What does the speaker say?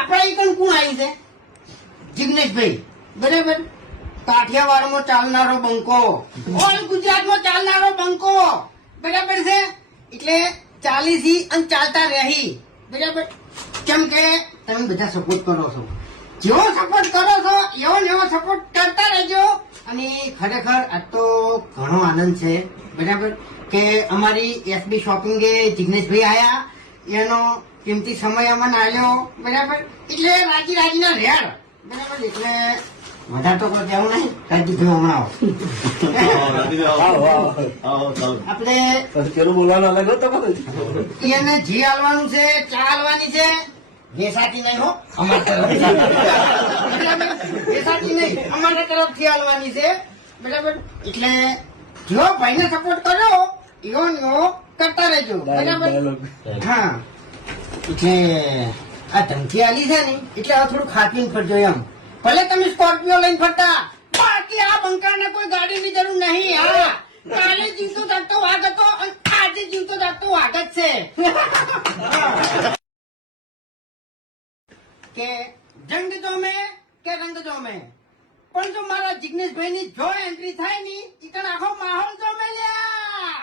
આપડા એ કોણ આવ્યું છે? જિગ્નેશભાઈ, બરાબર. કાઠિયાવાડમાં ચાલનારો બંકો, ઓલ ગુજરાતમાં ચાલનારો બંકો, બરાબર છે. એટલે ચાલીસી અને ચાલતા રહી, બરાબર. કેમ કે તમે બધા સપોર્ટ કરો છો, જેવો સપોર્ટ કરો છો એવો ને એવો સપોર્ટ કરતા રહેજો. અને ખરેખર આજ તો ઘણો આનંદ છે, બરાબર, કે અમારી એસબી શોપિંગે જિગ્નેશભાઈ આયા, એનો કિંમતી સમય અમને આવ્યો, બરાબર. એટલે રાજી રાજીના રેડ, બરાબર. એટલે વધારે તો કોઈ કહેવું નહીં, રાજીભાઈ હમણાં આપણે પેલું બોલવાનું અલગ હતો. એને જી હાલવાનું છે, ચા હાલવાની છે. વેસાતી નહીં હો, અમારા વેસાતી નહીં, અમારા તરફથી હાલવાની છે, બરાબર. એટલે જો ભાઈને સપોર્ટ કર્યો એવો ને એવો કરતા રહેજો, બરાબર. હા, એટલે આ ધમકી આલી છે ને, એટલે હવે થોડું ખાતીને ફરજો એમ. ભલે તમે સ્કોર્પિયો લઈને ફરતા, બાકી આ બંકાને કોઈ ગાડીની જરૂર નહીં. હા, કાલે જીવતો જાગતો વાઘ હતો અને આજે જીવતો જાગતો વાઘ જ છે. કે જંગ જોમે કે રંગ જોમે, પણ જો મારા જિગ્નેશભાઈ ની જો એન્ટ્રી થાય ને, ઈકણ આખો માહોલ જોમે લ્યા.